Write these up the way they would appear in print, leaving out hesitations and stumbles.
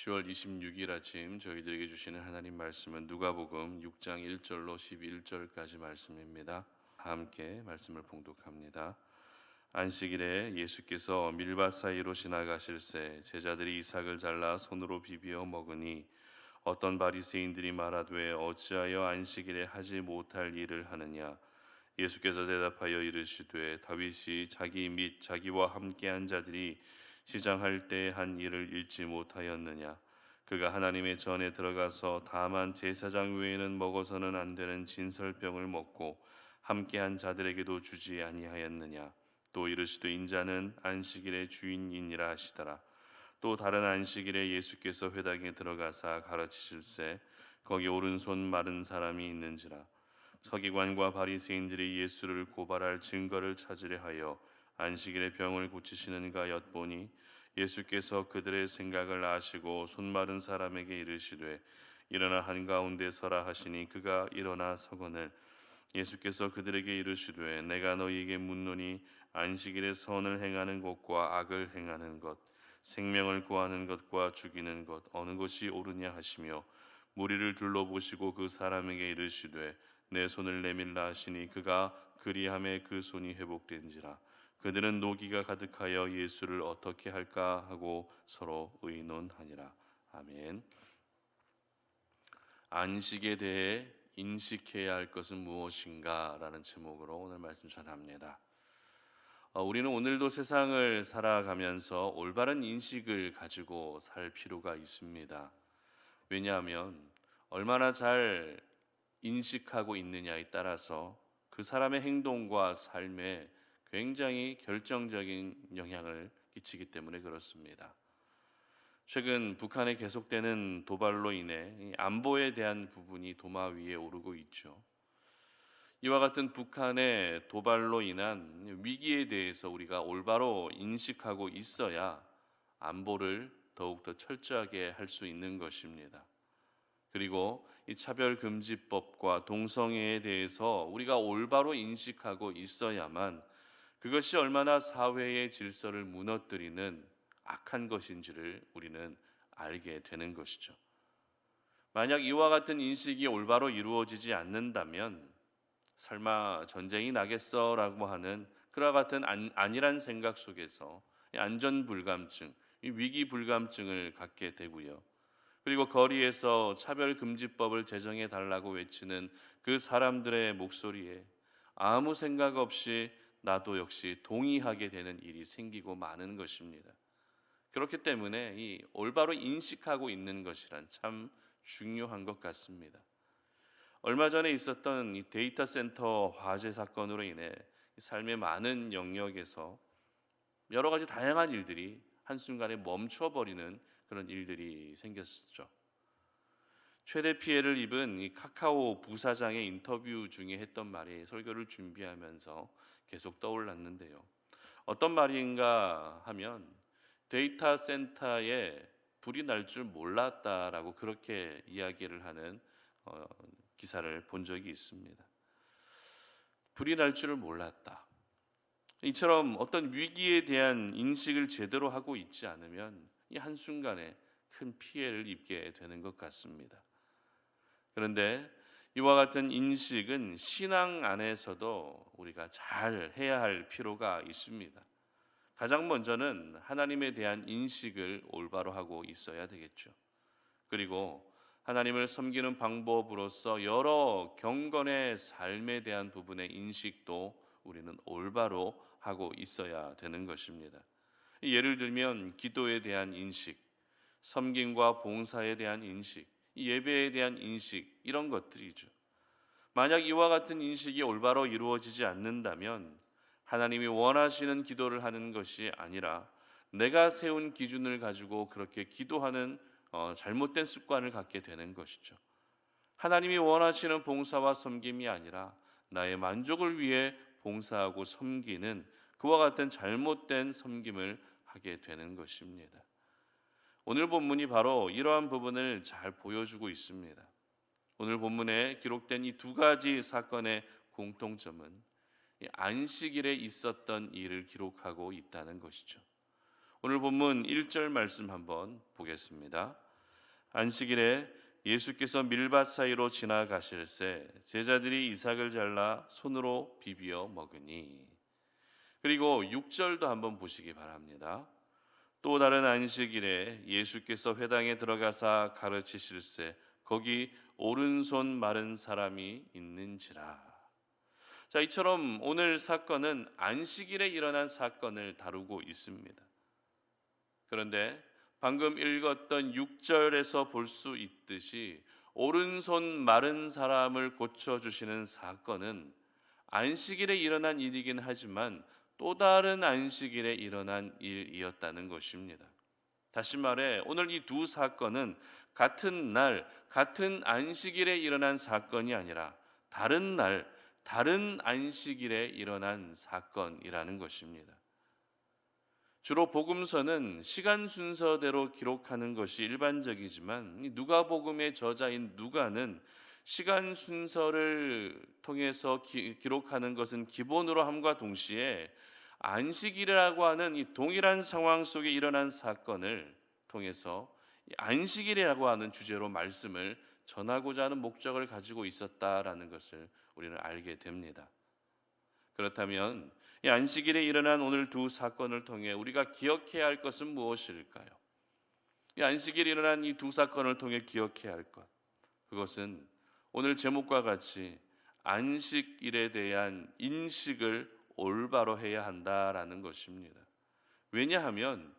10월 26일 아침 저희들에게 주시는 하나님 말씀은 누가복음 6장 1절로 11절까지 말씀입니다. 함께 말씀을 봉독합니다. 안식일에 예수께서 밀밭 사이로 지나가실새 제자들이 이삭을 잘라 손으로 비비어 먹으니 어떤 바리새인들이 말하되 어찌하여 안식일에 하지 못할 일을 하느냐. 예수께서 대답하여 이르시되 다윗이 자기 및 자기와 함께한 자들이 시장할 때 한 일을 잊지 못하였느냐. 그가 하나님의 전에 들어가서 다만 제사장 외에는 먹어서는 안 되는 진설병을 먹고 함께한 자들에게도 주지 아니하였느냐. 또 이르시되 인자는 안식일의 주인이니라 하시더라. 또 다른 안식일에 예수께서 회당에 들어가사 가르치실새 거기 오른손 마른 사람이 있는지라. 서기관과 바리새인들이 예수를 고발할 증거를 찾으려 하여 안식일에 병을 고치시는가 엿보니 예수께서 그들의 생각을 아시고 손 마른 사람에게 이르시되 일어나 한가운데 서라 하시니 그가 일어나 서거늘 예수께서 그들에게 이르시되 내가 너희에게 묻노니 안식일에 선을 행하는 것과 악을 행하는 것 생명을 구하는 것과 죽이는 것 어느 것이 옳으냐 하시며 무리를 둘러보시고 그 사람에게 이르시되 내 손을 내밀라 하시니 그가 그리함에 그 손이 회복된지라. 그들은 노기가 가득하여 예수를 어떻게 할까 하고 서로 의논하니라. 아멘. 안식에 대해 인식해야 할 것은 무엇인가 라는 제목으로 오늘 말씀 전합니다. 우리는 오늘도 세상을 살아가면서 올바른 인식을 가지고 살 필요가 있습니다. 왜냐하면 얼마나 잘 인식하고 있느냐에 따라서 그 사람의 행동과 삶에 굉장히 결정적인 영향을 끼치기 때문에 그렇습니다. 최근 북한에 계속되는 도발로 인해 안보에 대한 부분이 도마 위에 오르고 있죠. 이와 같은 북한의 도발로 인한 위기에 대해서 우리가 올바로 인식하고 있어야 안보를 더욱더 철저하게 할 수 있는 것입니다. 그리고 이 차별금지법과 동성애에 대해서 우리가 올바로 인식하고 있어야만 그것이 얼마나 사회의 질서를 무너뜨리는 악한 것인지를 우리는 알게 되는 것이죠. 만약 이와 같은 인식이 올바로 이루어지지 않는다면 설마 전쟁이 나겠어라고 하는 그와 같은 안일한 생각 속에서 안전불감증, 위기불감증을 갖게 되고요. 그리고 거리에서 차별금지법을 제정해 달라고 외치는 그 사람들의 목소리에 아무 생각 없이 나도 역시 동의하게 되는 일이 생기고 마는 것입니다. 그렇기 때문에 이 올바로 인식하고 있는 것이란 참 중요한 것 같습니다. 얼마 전에 있었던 이 데이터 센터 화재 사건으로 인해 삶의 많은 영역에서 여러 가지 다양한 일들이 한순간에 멈춰버리는 그런 일들이 생겼죠. 최대 피해를 입은 이 카카오 부사장의 인터뷰 중에 했던 말이 설교를 준비하면서 계속 떠올랐는데요. 어떤 말인가 하면 데이터 센터에 불이 날 줄 몰랐다라고 그렇게 이야기를 하는 기사를 본 적이 있습니다. 불이 날 줄을 몰랐다. 이처럼 어떤 위기에 대한 인식을 제대로 하고 있지 않으면 이 한순간에 큰 피해를 입게 되는 것 같습니다. 그런데 이와 같은 인식은 신앙 안에서도 우리가 잘 해야 할 필요가 있습니다. 가장 먼저는 하나님에 대한 인식을 올바로 하고 있어야 되겠죠. 그리고 하나님을 섬기는 방법으로서 여러 경건의 삶에 대한 부분의 인식도 우리는 올바로 하고 있어야 되는 것입니다. 예를 들면 기도에 대한 인식, 섬김과 봉사에 대한 인식, 예배에 대한 인식, 이런 것들이죠. 만약 이와 같은 인식이 올바로 이루어지지 않는다면 하나님이 원하시는 기도를 하는 것이 아니라 내가 세운 기준을 가지고 그렇게 기도하는 잘못된 습관을 갖게 되는 것이죠. 하나님이 원하시는 봉사와 섬김이 아니라 나의 만족을 위해 봉사하고 섬기는 그와 같은 잘못된 섬김을 하게 되는 것입니다. 오늘 본문이 바로 이러한 부분을 잘 보여주고 있습니다. 오늘 본문에 기록된 이 두 가지 사건의 공통점은 안식일에 있었던 일을 기록하고 있다는 것이죠. 오늘 본문 1절 말씀 한번 보겠습니다. 안식일에 예수께서 밀밭 사이로 지나가실새 제자들이 이삭을 잘라 손으로 비비어 먹으니. 그리고 6절도 한번 보시기 바랍니다. 또 다른 안식일에 예수께서 회당에 들어가사 가르치실새 거기 오른손 마른 사람이 있는지라. 자, 이처럼 오늘 사건은 안식일에 일어난 사건을 다루고 있습니다. 그런데 방금 읽었던 6절에서 볼 수 있듯이 오른손 마른 사람을 고쳐주시는 사건은 안식일에 일어난 일이긴 하지만 또 다른 안식일에 일어난 일이었다는 것입니다. 다시 말해 오늘 이 두 사건은 같은 날, 같은 안식일에 일어난 사건이 아니라 다른 날, 다른 안식일에 일어난 사건이라는 것입니다. 주로 복음서는 시간 순서대로 기록하는 것이 일반적이지만 이 누가복음의 저자인 누가는 시간 순서를 통해서 기록하는 것은 기본으로 함과 동시에 안식일이라고 하는 이 동일한 상황 속에 일어난 사건을 통해서 이 안식일이라고 하는 주제로 말씀을 전하고자 하는 목적을 가지고 있었다라는 것을 우리는 알게 됩니다. 그렇다면 이 안식일에 일어난 오늘 두 사건을 통해 우리가 기억해야 할 것은 무엇일까요? 이 안식일에 일어난 이 두 사건을 통해 기억해야 할 것, 그것은 오늘 제목과 같이 안식일에 대한 인식을 올바로 해야 한다라는 것입니다. 왜냐하면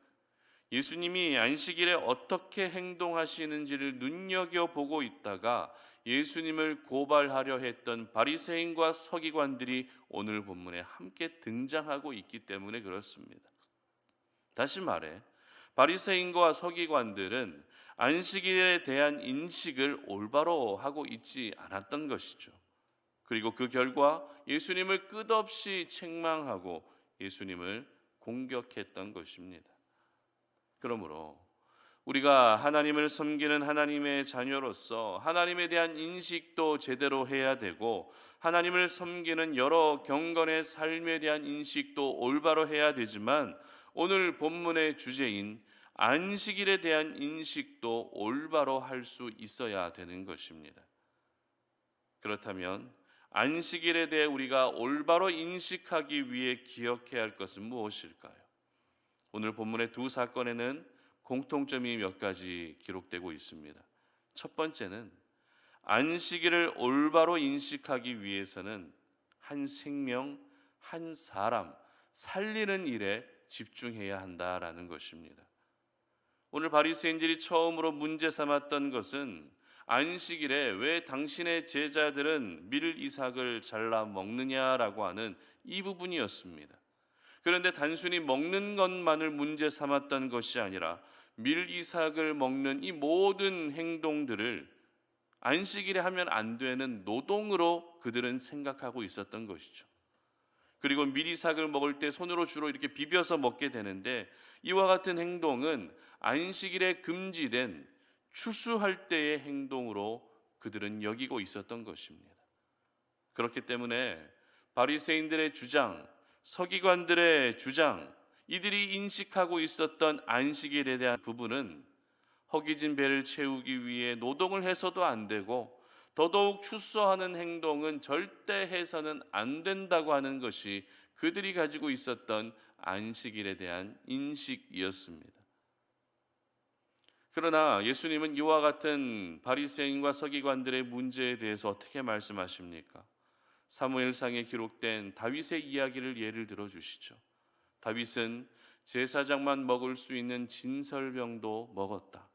예수님이 안식일에 어떻게 행동하시는지를 눈여겨보고 있다가 예수님을 고발하려 했던 바리새인과 서기관들이 오늘 본문에 함께 등장하고 있기 때문에 그렇습니다. 다시 말해 바리새인과 서기관들은 안식일에 대한 인식을 올바로 하고 있지 않았던 것이죠. 그리고 그 결과 예수님을 끝없이 책망하고 예수님을 공격했던 것입니다. 그러므로 우리가 하나님을 섬기는 하나님의 자녀로서 하나님에 대한 인식도 제대로 해야 되고 하나님을 섬기는 여러 경건의 삶에 대한 인식도 올바로 해야 되지만 오늘 본문의 주제인 안식일에 대한 인식도 올바로 할 수 있어야 되는 것입니다. 그렇다면 안식일에 대해 우리가 올바로 인식하기 위해 기억해야 할 것은 무엇일까요? 오늘 본문의 두 사건에는 공통점이 몇 가지 기록되고 있습니다. 첫 번째는 안식일을 올바로 인식하기 위해서는 한 생명, 한 사람 살리는 일에 집중해야 한다라는 것입니다. 오늘 바리새인들이 처음으로 문제 삼았던 것은 안식일에 왜 당신의 제자들은 밀 이삭을 잘라 먹느냐라고 하는 이 부분이었습니다. 그런데 단순히 먹는 것만을 문제 삼았던 것이 아니라 밀 이삭을 먹는 이 모든 행동들을 안식일에 하면 안 되는 노동으로 그들은 생각하고 있었던 것이죠. 그리고 밀 이삭을 먹을 때 손으로 주로 이렇게 비벼서 먹게 되는데 이와 같은 행동은 안식일에 금지된 추수할 때의 행동으로 그들은 여기고 있었던 것입니다. 그렇기 때문에 바리새인들의 주장, 서기관들의 주장, 이들이 인식하고 있었던 안식일에 대한 부분은 허기진 배를 채우기 위해 노동을 해서도 안 되고 더더욱 추수하는 행동은 절대 해서는 안 된다고 하는 것이 그들이 가지고 있었던 안식일에 대한 인식이었습니다. 그러나 예수님은 이와 같은 바리새인과 서기관들의 문제에 대해서 어떻게 말씀하십니까? 사무엘상에 기록된 다윗의 이야기를 예를 들어 주시죠. 다윗은 제사장만 먹을 수 있는 진설병도 먹었다.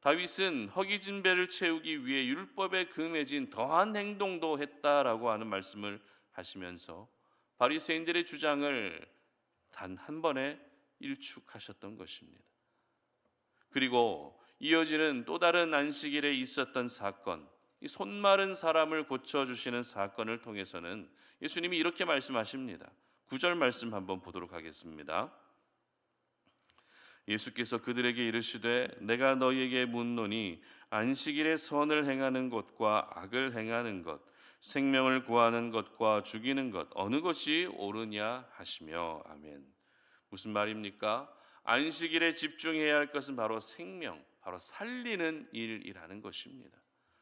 다윗은 허기진 배를 채우기 위해 율법에 금해진 더한 행동도 했다라고 하는 말씀을 하시면서 바리새인들의 주장을 단 한 번에 일축하셨던 것입니다. 그리고 이어지는 또 다른 안식일에 있었던 사건, 이 손 마른 사람을 고쳐주시는 사건을 통해서는 예수님이 이렇게 말씀하십니다. 9절 말씀 한번 보도록 하겠습니다. 예수께서 그들에게 이르시되 내가 너희에게 묻노니 안식일에 선을 행하는 것과 악을 행하는 것, 생명을 구하는 것과 죽이는 것 어느 것이 옳으냐 하시며. 아멘. 무슨 말입니까? 안식일에 집중해야 할 것은 바로 생명, 바로 살리는 일이라는 것입니다.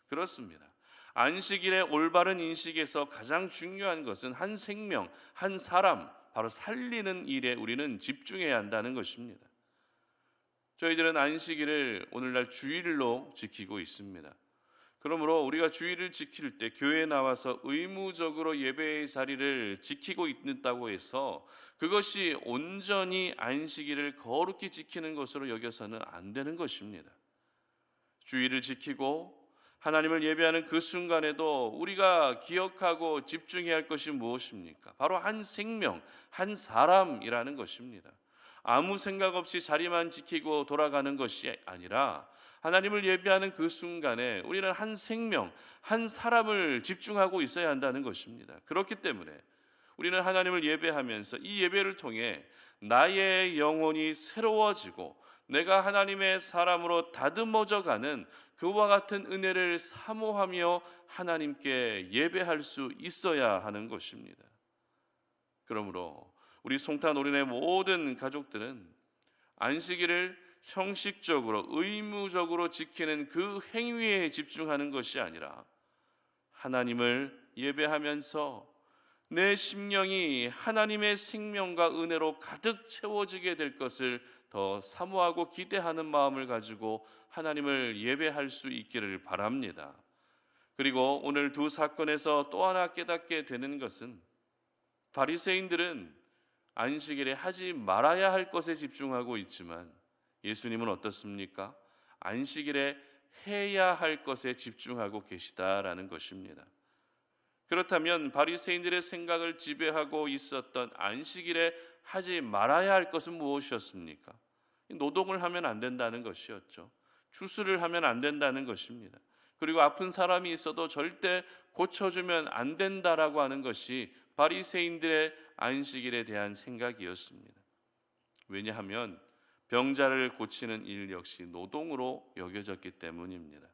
그렇습니다. 안식일의 올바른 인식에서 가장 중요한 것은 한 생명, 한 사람, 바로 살리는 일에 우리는 집중해야 한다는 것입니다. 저희들은 안식일을 오늘날 주일로 지키고 있습니다. 그러므로 우리가 주일을 지킬 때 교회에 나와서 의무적으로 예배의 자리를 지키고 있다고 해서 그것이 온전히 안식일을 거룩히 지키는 것으로 여겨서는 안 되는 것입니다. 주일을 지키고 하나님을 예배하는 그 순간에도 우리가 기억하고 집중해야 할 것이 무엇입니까? 바로 한 생명, 한 사람이라는 것입니다. 아무 생각 없이 자리만 지키고 돌아가는 것이 아니라 하나님을 예배하는 그 순간에 우리는 한 생명, 한 사람을 집중하고 있어야 한다는 것입니다. 그렇기 때문에 우리는 하나님을 예배하면서 이 예배를 통해 나의 영혼이 새로워지고 내가 하나님의 사람으로 다듬어져 가는 그와 같은 은혜를 사모하며 하나님께 예배할 수 있어야 하는 것입니다. 그러므로 우리 송탄 오륜의 모든 가족들은 안식일을 형식적으로 의무적으로 지키는 그 행위에 집중하는 것이 아니라 하나님을 예배하면서 내 심령이 하나님의 생명과 은혜로 가득 채워지게 될 것을 더 사모하고 기대하는 마음을 가지고 하나님을 예배할 수 있기를 바랍니다. 그리고 오늘 두 사건에서 또 하나 깨닫게 되는 것은 바리새인들은 안식일에 하지 말아야 할 것에 집중하고 있지만 예수님은 어떻습니까? 안식일에 해야 할 것에 집중하고 계시다라는 것입니다. 그렇다면 바리새인들의 생각을 지배하고 있었던 안식일에 하지 말아야 할 것은 무엇이었습니까? 노동을 하면 안 된다는 것이었죠. 추수를 하면 안 된다는 것입니다. 그리고 아픈 사람이 있어도 절대 고쳐주면 안 된다라고 하는 것이 바리새인들의 안식일에 대한 생각이었습니다. 왜냐하면 병자를 고치는 일 역시 노동으로 여겨졌기 때문입니다.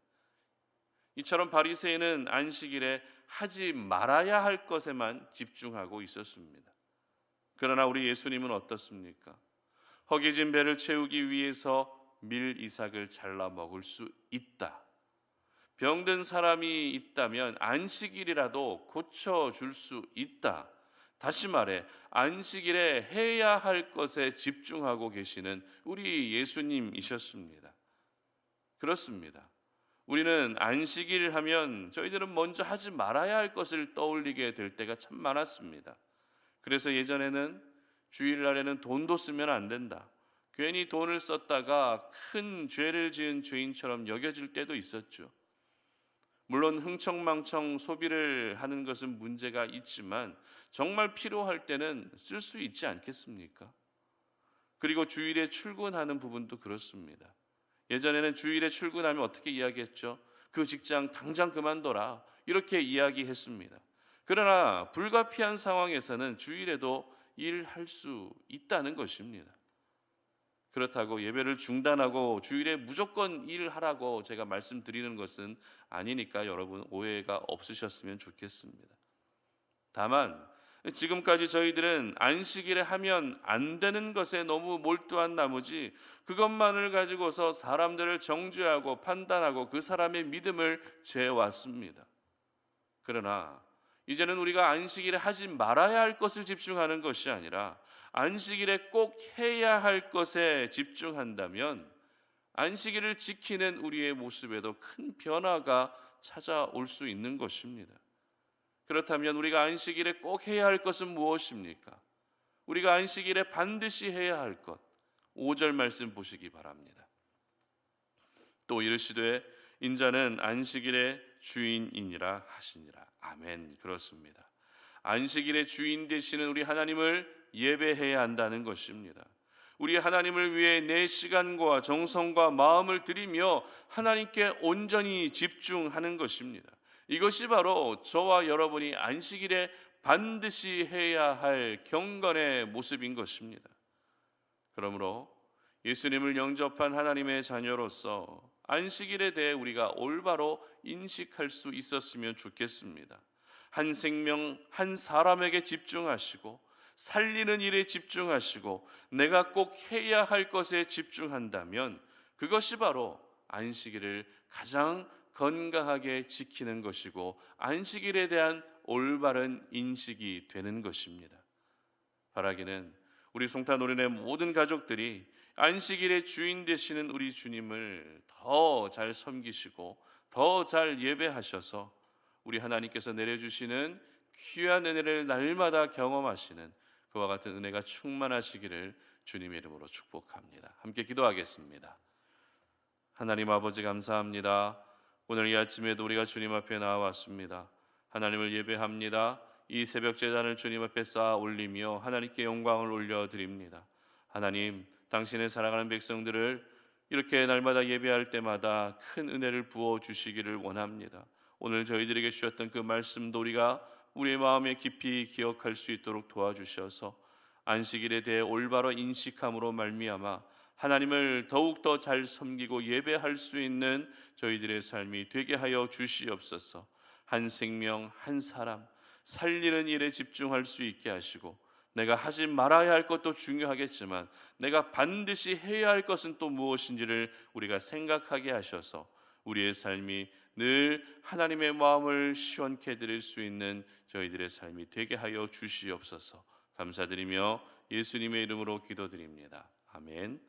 이처럼 바리새인은 안식일에 하지 말아야 할 것에만 집중하고 있었습니다. 그러나 우리 예수님은 어떻습니까? 허기진 배를 채우기 위해서 밀 이삭을 잘라 먹을 수 있다. 병든 사람이 있다면 안식일이라도 고쳐줄 수 있다. 다시 말해 안식일에 해야 할 것에 집중하고 계시는 우리 예수님이셨습니다. 그렇습니다. 우리는 안식일 하면 저희들은 먼저 하지 말아야 할 것을 떠올리게 될 때가 참 많았습니다. 그래서 예전에는 주일날에는 돈도 쓰면 안 된다. 괜히 돈을 썼다가 큰 죄를 지은 죄인처럼 여겨질 때도 있었죠. 물론 흥청망청 소비를 하는 것은 문제가 있지만 정말 필요할 때는 쓸 수 있지 않겠습니까? 그리고 주일에 출근하는 부분도 그렇습니다. 예전에는 주일에 출근하면 어떻게 이야기했죠? 그 직장 당장 그만둬라 이렇게 이야기했습니다. 그러나 불가피한 상황에서는 주일에도 일할 수 있다는 것입니다. 그렇다고 예배를 중단하고 주일에 무조건 일하라고 제가 말씀드리는 것은 아니니까 여러분 오해가 없으셨으면 좋겠습니다. 다만 지금까지 저희들은 안식일에 하면 안 되는 것에 너무 몰두한 나머지 그것만을 가지고서 사람들을 정죄하고 판단하고 그 사람의 믿음을 재왔습니다. 그러나 이제는 우리가 안식일에 하지 말아야 할 것을 집중하는 것이 아니라 안식일에 꼭 해야 할 것에 집중한다면 안식일을 지키는 우리의 모습에도 큰 변화가 찾아올 수 있는 것입니다. 그렇다면 우리가 안식일에 꼭 해야 할 것은 무엇입니까? 우리가 안식일에 반드시 해야 할 것 5절 말씀 보시기 바랍니다. 또 이르시되 인자는 안식일의 주인이니라 하시니라. 아멘. 그렇습니다. 안식일의 주인 되시는 우리 하나님을 예배해야 한다는 것입니다. 우리 하나님을 위해 내 시간과 정성과 마음을 드리며 하나님께 온전히 집중하는 것입니다. 이것이 바로 저와 여러분이 안식일에 반드시 해야 할 경건의 모습인 것입니다. 그러므로 예수님을 영접한 하나님의 자녀로서 안식일에 대해 우리가 올바로 인식할 수 있었으면 좋겠습니다. 한 생명, 한 사람에게 집중하시고 살리는 일에 집중하시고 내가 꼭 해야 할 것에 집중한다면 그것이 바로 안식일을 가장 건강하게 지키는 것이고 안식일에 대한 올바른 인식이 되는 것입니다. 바라기는 우리 송탄노린의 모든 가족들이 안식일의 주인 되시는 우리 주님을 더 잘 섬기시고 더 잘 예배하셔서 우리 하나님께서 내려주시는 귀한 은혜를 날마다 경험하시는 그와 같은 은혜가 충만하시기를 주님의 이름으로 축복합니다. 함께 기도하겠습니다. 하나님 아버지 감사합니다. 오늘 이 아침에도 우리가 주님 앞에 나와왔습니다. 하나님을 예배합니다. 이 새벽 제단을 주님 앞에 쌓아 올리며 하나님께 영광을 올려드립니다. 하나님, 당신의 사랑하는 백성들을 이렇게 날마다 예배할 때마다 큰 은혜를 부어주시기를 원합니다. 오늘 저희들에게 주셨던 그 말씀도 우리가 우리의 마음에 깊이 기억할 수 있도록 도와주셔서 안식일에 대해 올바로 인식함으로 말미암아 하나님을 더욱더 잘 섬기고 예배할 수 있는 저희들의 삶이 되게 하여 주시옵소서. 한 생명, 한 사람 살리는 일에 집중할 수 있게 하시고 내가 하지 말아야 할 것도 중요하겠지만 내가 반드시 해야 할 것은 또 무엇인지를 우리가 생각하게 하셔서 우리의 삶이 늘 하나님의 마음을 시원케 해드릴 수 있는 저희들의 삶이 되게 하여 주시옵소서. 감사드리며 예수님의 이름으로 기도드립니다. 아멘.